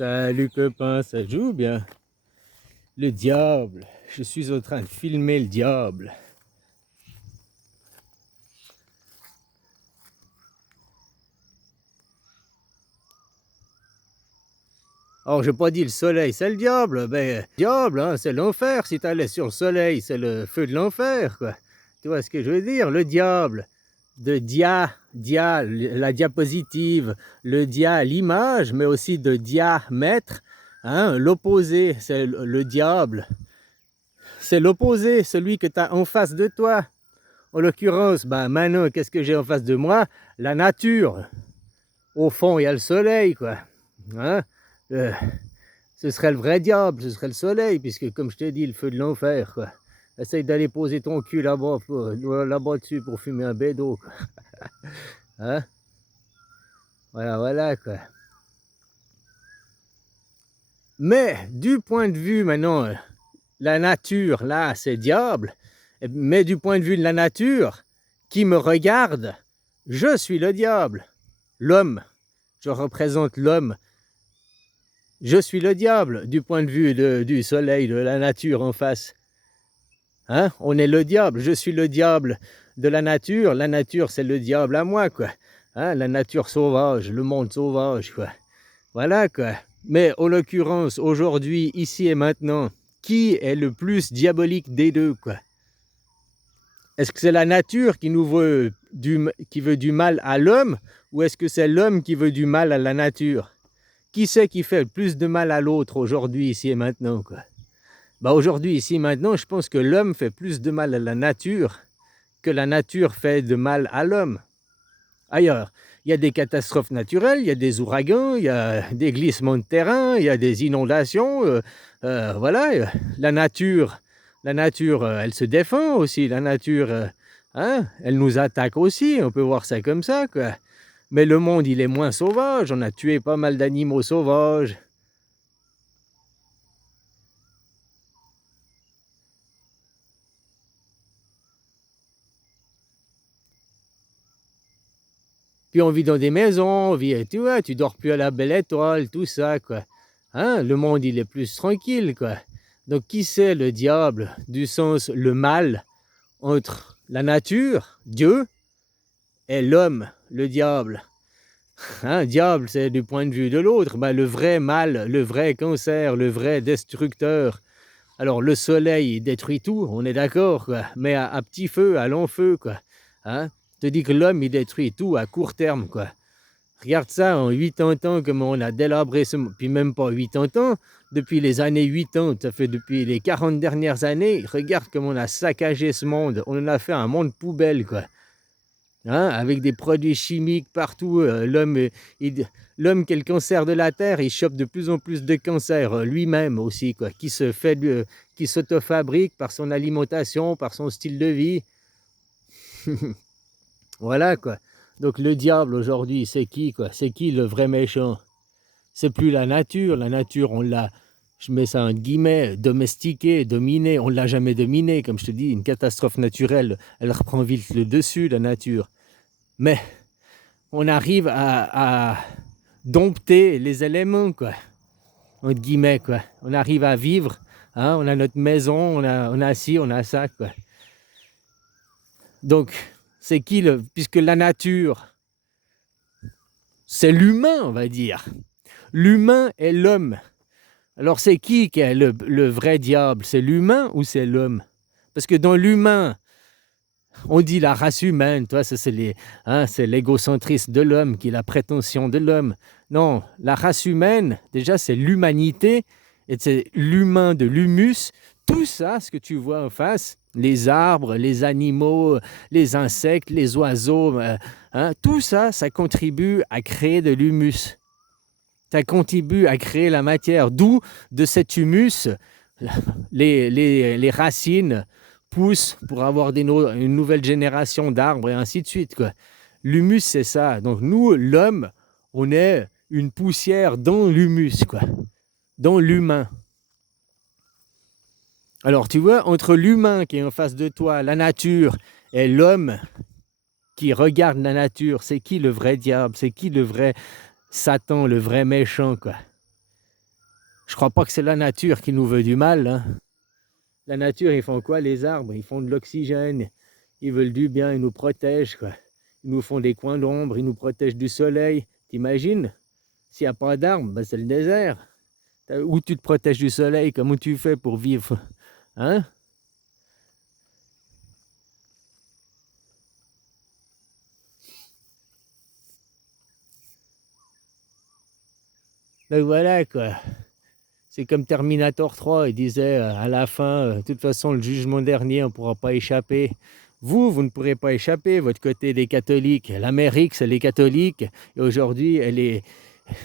Salut copain, ça joue bien. Le diable, je suis en train de filmer le diable. Alors j'ai pas dit le soleil, c'est le diable. Ben, diable, hein, c'est l'enfer. Si t'allais sur le soleil, c'est le feu de l'enfer, quoi. Tu vois ce que je veux dire? Le diable, de la diapositive, le dia, l'image, mais aussi de diamètre, hein, l'opposé, c'est le diable. C'est l'opposé, celui que tu as en face de toi. En l'occurrence, ben maintenant, qu'est-ce que j'ai en face de moi? La nature. Au fond, il y a le soleil, quoi. Hein? Ce serait le vrai diable, ce serait le soleil, puisque, comme je t'ai dit, le feu de l'enfer, quoi. Essaye d'aller poser ton cul là-bas, là-bas dessus pour fumer un bédo, quoi. Hein? Voilà, quoi. Mais, du point de vue, maintenant, la nature, là, c'est diable. Mais du point de vue de la nature, qui me regarde, je suis le diable. L'homme. Je représente l'homme. Je suis le diable du point de vue du soleil, de la nature en face. Hein? On est le diable. Je suis le diable de la nature. La nature, c'est le diable à moi, quoi. Hein? La nature sauvage, le monde sauvage, quoi. Voilà, quoi. Mais en l'occurrence, aujourd'hui, ici et maintenant, qui est le plus diabolique des deux, quoi? Est-ce que c'est la nature qui veut du mal à l'homme, ou est-ce que c'est l'homme qui veut du mal à la nature? Qui c'est qui fait le plus de mal à l'autre aujourd'hui, ici et maintenant, quoi? Bah aujourd'hui, ici et maintenant, je pense que l'homme fait plus de mal à la nature que la nature fait de mal à l'homme. Ailleurs, il y a des catastrophes naturelles, il y a des ouragans, il y a des glissements de terrain, il y a des inondations. Voilà, la nature, elle se défend aussi. La nature, hein, elle nous attaque aussi. On peut voir ça comme ça, quoi. Mais le monde, il est moins sauvage. On a tué pas mal d'animaux sauvages. Puis on vit dans des maisons, on vit, tu vois, tu dors plus à la belle étoile, tout ça, quoi. Hein, le monde, il est plus tranquille, quoi. Donc, qui c'est le diable, du sens le mal, entre la nature, Dieu, et l'homme, le diable? Hein, diable, c'est du point de vue de l'autre, ben, le vrai mal, le vrai cancer, le vrai destructeur. Alors, le soleil, il détruit tout, on est d'accord, quoi. Mais à petit feu, à long feu, quoi. Hein? Je te dis que l'homme, il détruit tout à court terme, quoi. Regarde ça, en 80 ans, comment on a délabré ce monde. Puis même pas 80 ans, depuis les années 80, ça fait depuis les 40 dernières années, regarde comment on a saccagé ce monde. On en a fait un monde poubelle, quoi. Hein, avec des produits chimiques partout. L'homme qui est le cancer de la Terre, il chope de plus en plus de cancers lui-même aussi, quoi, qui s'auto-fabrique par son alimentation, par son style de vie. Voilà, quoi. Donc le diable aujourd'hui, c'est qui, quoi? C'est qui le vrai méchant? C'est plus la nature. La nature, on l'a, je mets ça en guillemets, domestiquée, dominée. On ne l'a jamais dominée. Comme je te dis, une catastrophe naturelle, elle reprend vite le dessus, la nature. Mais on arrive à dompter les éléments, quoi. Entre guillemets, quoi. On arrive à vivre. Hein, on a notre maison, on a ci, on a ça, quoi. Donc, c'est qui puisque la nature, c'est l'humain, on va dire. L'humain est l'homme. Alors, c'est qui est le vrai diable? C'est l'humain ou c'est l'homme? Parce que dans l'humain, on dit la race humaine, toi, ça c'est l'égocentrisme de l'homme, qui est la prétention de l'homme. Non, la race humaine, déjà, c'est l'humanité, et c'est l'humain de l'humus. Tout ça, ce que tu vois en face, les arbres, les animaux, les insectes, les oiseaux, hein, tout ça, ça contribue à créer de l'humus. Ça contribue à créer la matière. D'où, de cet humus, les racines poussent pour avoir une nouvelle génération d'arbres et ainsi de suite, quoi. L'humus, c'est ça. Donc nous, l'homme, on est une poussière dans l'humus, quoi. Dans l'humain. Alors tu vois, entre l'humain qui est en face de toi, la nature, et l'homme qui regarde la nature, c'est qui le vrai diable? C'est qui le vrai Satan, le vrai méchant, quoi? Je crois pas que c'est la nature qui nous veut du mal, hein. La nature, ils font quoi, les arbres? Ils font de l'oxygène, ils veulent du bien, ils nous protègent, quoi. Ils nous font des coins d'ombre, ils nous protègent du soleil. T'imagines? S'il n'y a pas d'arbres, ben c'est le désert. Où tu te protèges du soleil? Comment tu fais pour vivre? Hein? Donc voilà, quoi. C'est comme Terminator 3, il disait à la fin, de toute façon, le jugement dernier, on ne pourra pas échapper. Vous ne pourrez pas échapper, votre côté des catholiques. L'Amérique, c'est les catholiques, et aujourd'hui,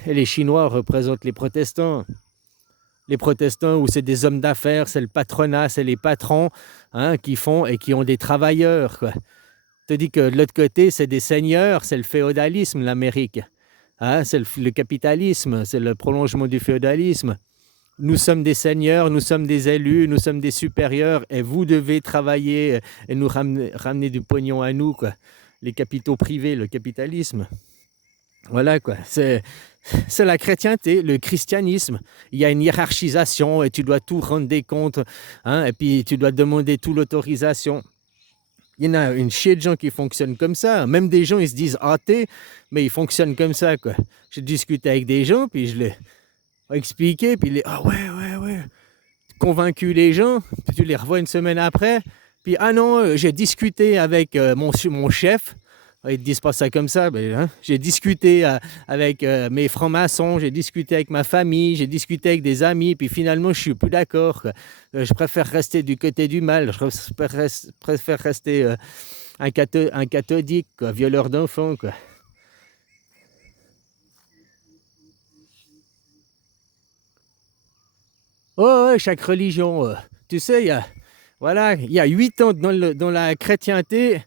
les Chinois représentent les protestants. Les protestants, où c'est des hommes d'affaires, c'est le patronat, c'est les patrons, hein, qui font et qui ont des travailleurs, quoi. Je te dis que de l'autre côté, c'est des seigneurs, c'est le féodalisme, l'Amérique. Hein, c'est le capitalisme, c'est le prolongement du féodalisme. Nous sommes des seigneurs, nous sommes des élus, nous sommes des supérieurs, et vous devez travailler et nous ramener du pognon à nous, quoi. Les capitaux privés, le capitalisme. Voilà, quoi. C'est la chrétienté, le christianisme. Il y a une hiérarchisation et tu dois tout rendre des comptes, hein, et puis tu dois demander toute l'autorisation. Il y en a une chier de gens qui fonctionnent comme ça. Même des gens, ils se disent athées, mais ils fonctionnent comme ça, quoi. J'ai discuté avec des gens, puis je les expliqué, puis ah ouais. Convaincu les gens, puis tu les revois une semaine après, puis ah non, j'ai discuté avec mon chef. Ils te disent pas ça comme ça, mais hein, j'ai discuté avec mes francs-maçons, j'ai discuté avec ma famille, j'ai discuté avec des amis, puis finalement je suis plus d'accord. Je préfère rester du côté du mal, je préfère rester un cathodique, quoi, violeur d'enfants, quoi. Oh, ouais, chaque religion, tu sais, il y a 8 ans dans la chrétienté.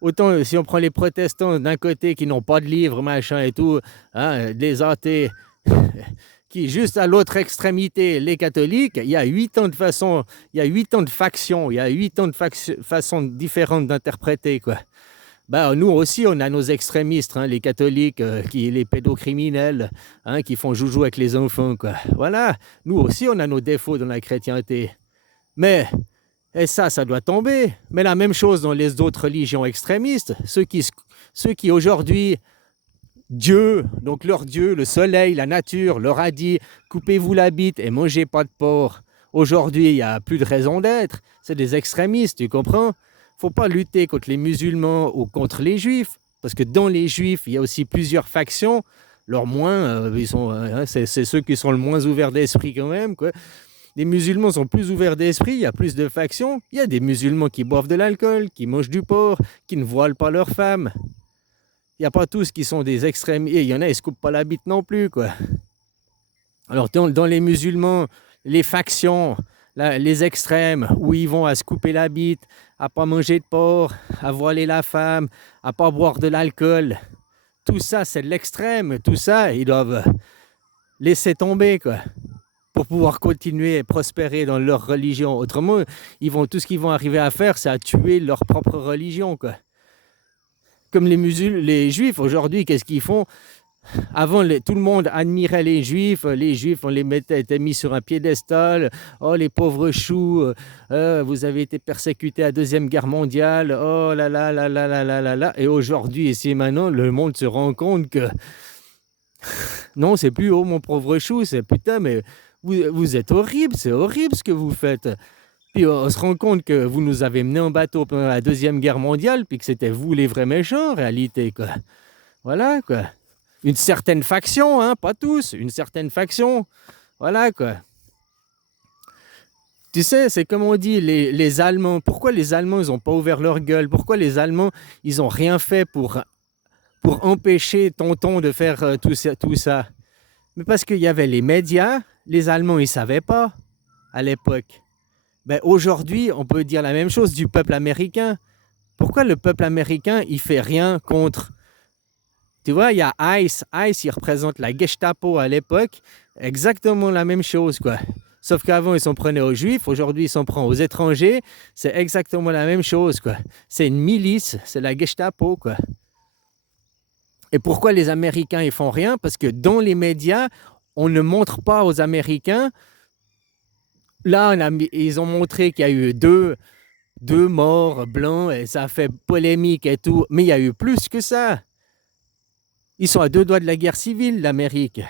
Autant si on prend les protestants d'un côté qui n'ont pas de livre, machin et tout, hein, des athées, qui juste à l'autre extrémité, les catholiques, il y a 8 ans de façon, il y a 8 ans de factions, il y a 8 ans de façons différentes d'interpréter, quoi. Bah, nous aussi, on a nos extrémistes, hein, les catholiques, les pédocriminels, hein, qui font joujou avec les enfants, quoi. Voilà, nous aussi, on a nos défauts dans la chrétienté. Mais et ça doit tomber. Mais la même chose dans les autres religions extrémistes. Ceux qui aujourd'hui, Dieu, donc leur Dieu, le soleil, la nature, leur a dit « Coupez-vous la bite et mangez pas de porc ». Aujourd'hui, il n'y a plus de raison d'être. C'est des extrémistes, tu comprends? Il ne faut pas lutter contre les musulmans ou contre les juifs. Parce que dans les juifs, il y a aussi plusieurs factions. Leurs moins, c'est ceux qui sont le moins ouverts d'esprit quand même, quoi. Les musulmans sont plus ouverts d'esprit, il y a plus de factions. Il y a des musulmans qui boivent de l'alcool, qui mangent du porc, qui ne voilent pas leurs femmes. Il n'y a pas tous qui sont des extrêmes. Et il y en a, ils ne se coupent pas la bite non plus, quoi. Alors, dans les musulmans, les factions, les extrêmes, où ils vont à se couper la bite, à pas manger de porc, à voiler la femme, à pas boire de l'alcool, tout ça, c'est de l'extrême. Tout ça, ils doivent laisser tomber, quoi, pour pouvoir continuer et prospérer dans leur religion. Autrement, tout ce qu'ils vont arriver à faire, c'est à tuer leur propre religion, quoi. Comme les juifs, aujourd'hui, qu'est-ce qu'ils font? Avant, tout le monde admirait les juifs, on les étaient mis sur un piédestal. Oh, les pauvres choux, vous avez été persécutés à la Deuxième Guerre mondiale, oh là là là là là là là là. Et aujourd'hui, ici maintenant, le monde se rend compte que non, c'est plus oh mon pauvre chou, c'est putain, mais vous êtes horrible, c'est horrible ce que vous faites. Puis on se rend compte que vous nous avez menés en bateau pendant la Deuxième Guerre mondiale, puis que c'était vous les vrais méchants en réalité, quoi. Voilà, quoi. Une certaine faction, hein, pas tous, une certaine faction. Voilà, quoi. Tu sais, c'est comme on dit, les Allemands. Pourquoi les Allemands, ils n'ont pas ouvert leur gueule? Pourquoi les Allemands, ils n'ont rien fait pour empêcher Tonton de faire tout ça? Mais parce qu'il y avait les médias, les Allemands, ils ne savaient pas à l'époque. Ben, aujourd'hui, on peut dire la même chose du peuple américain. Pourquoi le peuple américain, il ne fait rien contre? Tu vois, il y a ICE. ICE, il représente la Gestapo à l'époque. Exactement la même chose, quoi. Sauf qu'avant, ils s'en prenaient aux Juifs. Aujourd'hui, ils s'en prennent aux étrangers. C'est exactement la même chose, quoi. C'est une milice. C'est la Gestapo, quoi. Et pourquoi les Américains, ils font rien? Parce que dans les médias, on ne montre pas aux Américains. Là, ils ont montré qu'il y a eu deux morts blancs et ça a fait polémique et tout, mais il y a eu plus que ça. Ils sont à 2 doigts de la guerre civile, l'Amérique.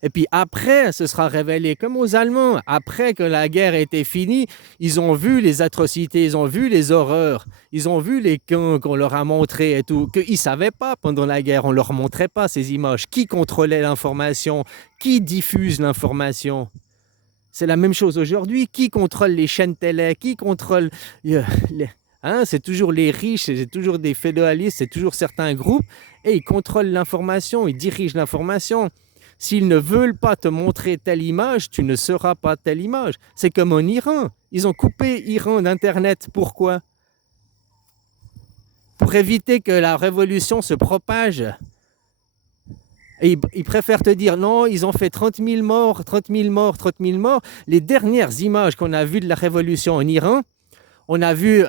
Et puis après, ce sera révélé comme aux Allemands. Après que la guerre était finie, ils ont vu les atrocités, ils ont vu les horreurs, ils ont vu les camps qu'on leur a montrés et tout, qu'ils ne savaient pas pendant la guerre, on ne leur montrait pas ces images. Qui contrôlait l'information? Qui diffuse l'information? C'est la même chose aujourd'hui. Qui contrôle les chaînes télé? Qui contrôle... Hein, c'est toujours les riches, c'est toujours des fédéralistes, c'est toujours certains groupes, et ils contrôlent l'information, ils dirigent l'information. S'ils ne veulent pas te montrer telle image, tu ne seras pas telle image. C'est comme en Iran. Ils ont coupé Iran d'Internet. Pourquoi? Pour éviter que la révolution se propage. Et ils préfèrent te dire non, ils ont fait 30 000 morts, 30 000 morts, 30 000 morts. Les dernières images qu'on a vues de la révolution en Iran, on a vu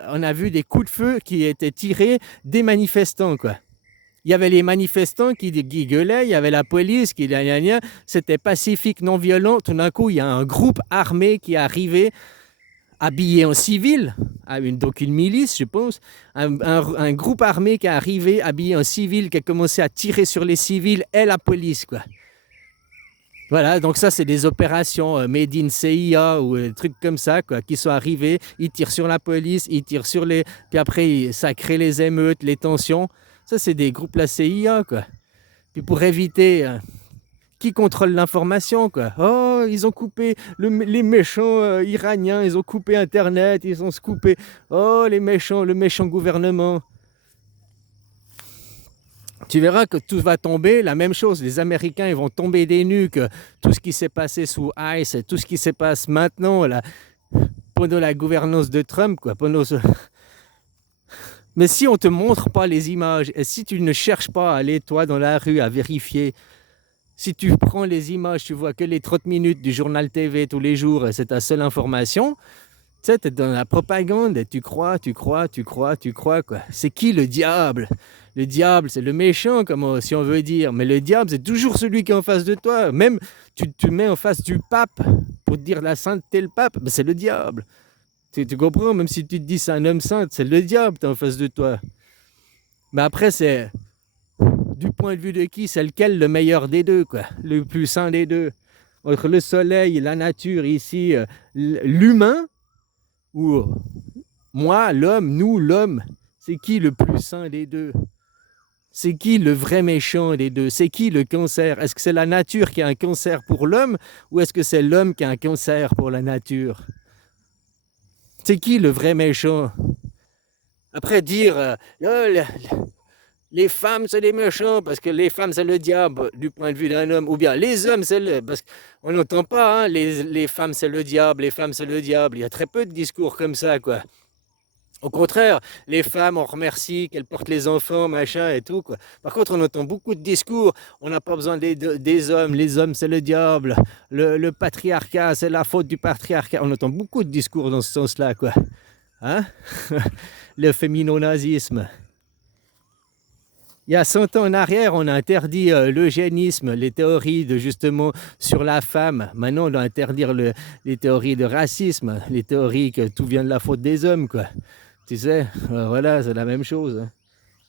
des coups de feu qui étaient tirés des manifestants, quoi. Il y avait les manifestants qui gueulaient, il y avait la police qui... C'était pacifique, non violent. Tout d'un coup, il y a un groupe armé qui est arrivé, habillé en civil, donc une milice, je pense. Un groupe armé qui est arrivé, habillé en civil, qui a commencé à tirer sur les civils et la police, quoi. Voilà, donc ça, c'est des opérations made in CIA ou des trucs comme ça, quoi, qui sont arrivés. Ils tirent sur la police, ils tirent sur les... Puis après, ça crée les émeutes, les tensions. Ça, c'est des groupes la CIA, quoi. Puis pour éviter... qui contrôle l'information, quoi. Oh, ils ont coupé les méchants iraniens, ils ont coupé Internet, ils ont coupé... Oh, les méchants, le méchant gouvernement. Tu verras que tout va tomber, la même chose. Les Américains, ils vont tomber des nues, que tout ce qui s'est passé sous ICE, et tout ce qui se passe maintenant, là, pendant la gouvernance de Trump, quoi. Mais si on ne te montre pas les images, et si tu ne cherches pas à aller, toi, dans la rue, à vérifier, si tu prends les images, tu vois que les 30 minutes du journal TV tous les jours, et c'est ta seule information, tu sais, tu es dans la propagande, et tu crois, quoi. C'est qui le diable? Le diable, c'est le méchant, comme si on veut dire. Mais le diable, c'est toujours celui qui est en face de toi. Même, tu te mets en face du pape pour te dire la sainteté, le pape, ben c'est le diable. Tu comprends? Même si tu te dis c'est un homme saint, c'est le diable qui est en face de toi. Mais après, c'est du point de vue de qui? C'est lequel le meilleur des deux, quoi? Le plus saint des deux? Entre le soleil, la nature, ici, l'humain, ou moi, l'homme, nous, l'homme, c'est qui le plus saint des deux? C'est qui le vrai méchant des deux? C'est qui le cancer? Est-ce que c'est la nature qui a un cancer pour l'homme ou est-ce que c'est l'homme qui a un cancer pour la nature? C'est qui le vrai méchant? Après dire les femmes c'est des méchants parce que les femmes c'est le diable du point de vue d'un homme, ou bien les hommes c'est le... Parce qu'on n'entend pas, hein, les femmes c'est le diable, les femmes c'est le diable. Il y a très peu de discours comme ça, quoi. Au contraire, les femmes, on remercie qu'elles portent les enfants, machin et tout, quoi. Par contre, on entend beaucoup de discours, on n'a pas besoin des hommes, les hommes c'est le diable, le patriarcat, c'est la faute du patriarcat. On entend beaucoup de discours dans ce sens-là, quoi. Hein? Le féminonazisme. Il y a 100 ans en arrière, on a interdit l'eugénisme, les théories de justement sur la femme. Maintenant, on doit interdire les théories de racisme, les théories que tout vient de la faute des hommes, quoi. Tu sais, voilà, c'est la même chose. Hein.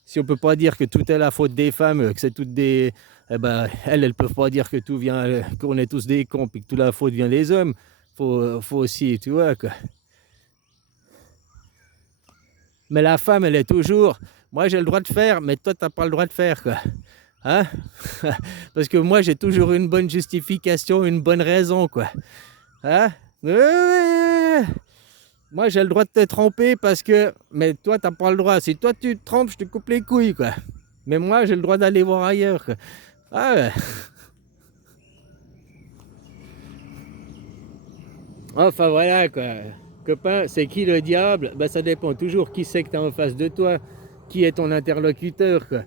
Si on ne peut pas dire que tout est la faute des femmes, que c'est toutes des... Eh ben, elles ne peuvent pas dire que tout vient, qu'on est tous des cons, et que toute la faute vient des hommes. Faut aussi, tu vois, quoi. Mais la femme, elle est toujours... Moi, j'ai le droit de faire, mais toi, tu n'as pas le droit de faire, quoi. Hein? Parce que moi, j'ai toujours une bonne justification, une bonne raison, quoi. Hein? Moi, j'ai le droit de te tromper parce que... Mais toi, tu n'as pas le droit. Si toi, tu te trompes, je te coupe les couilles, quoi. Mais moi, j'ai le droit d'aller voir ailleurs, quoi. Ah ouais. Enfin, voilà, quoi. Copain, c'est qui le diable? Ben, ça dépend toujours qui c'est que tu as en face de toi. Qui est ton interlocuteur, quoi.